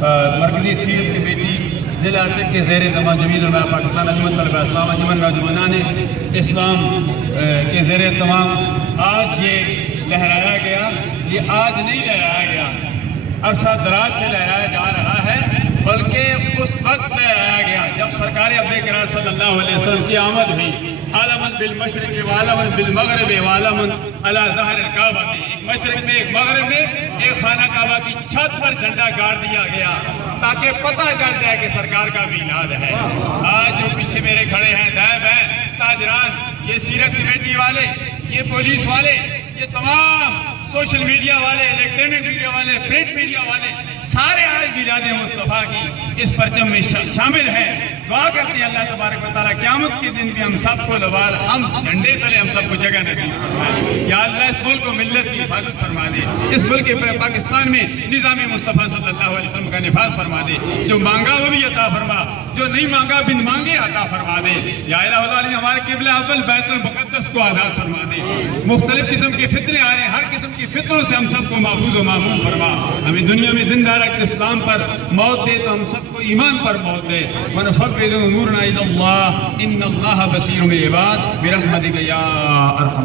مرکزی سیرت کمیٹی ضلع اٹک کے زیر انتظام جمیل علماء پاکستان انجمن طلبہ اسلام انجمن نوجوانان اسلام کے زیر اہتمام آج یہ لہرایا گیا، یہ آج نہیں لہرایا گیا، عرصہ دراز سے لہرایا جا رہا ہے، بلکہ اس وقت لہرایا گیا جب سرکار ابن کرام صلی اللہ علیہ وسلم کی آمد ہوئی۔ عالماً بالمشرق وعالماً بالمغرب وعالماً علی ظہر الکعبہ، ایک مشرق میں ایک مغرب میں ایک خانہ کعبہ کی چھت پر جھنڈا گاڑ دیا گیا تاکہ پتہ چل جائے کہ سرکار کا میلاد ہے۔ آج جو پیچھے میرے کھڑے ہیں دائیں بائیں تاجران، یہ سیرت کمیٹی والے، یہ پولیس والے، یہ تمام سوشل میڈیا والے، الیکٹرانک میڈیا والے، پرنٹ میڈیا والے، سارے آج میلاد مصطفیٰ کی اس پرچم میں شامل ہیں۔ دعا کرتے ہیں اللہ تبارک و تعالیٰ قیامت کے دن بھی ہم سب کو لبال ہم جھنڈے تلے ہم سب کو جگہ نصیب فرمائے۔ یا اللہ اس ملک کو ملت کی حفاظت فرما دے، اس ملک پاکستان میں نظام مصطفیٰ صلی اللہ علیہ وسلم کا نفاذ فرما دے، جو مانگا وہ بھی عطا فرما، جو نہیں مانگا بن مانگے عطا فرما دے۔ یا الہ العالمین ہمارے قبلہ اول بیت المقدس کو آزاد فرما دے۔ مختلف قسم کے فتنے آ رہے ہیں، ہر قسم کی فطروں سے ہم سب کو محفوظ و معمول فرما۔ ہمیں دنیا میں زندہ رکھ، اسلام پر موت دے تو ہم سب کو ایمان پر موت دے۔ ونفوض امورنا الی اللہ ان اللہ بصیر بالعباد برحمتک یا ارحم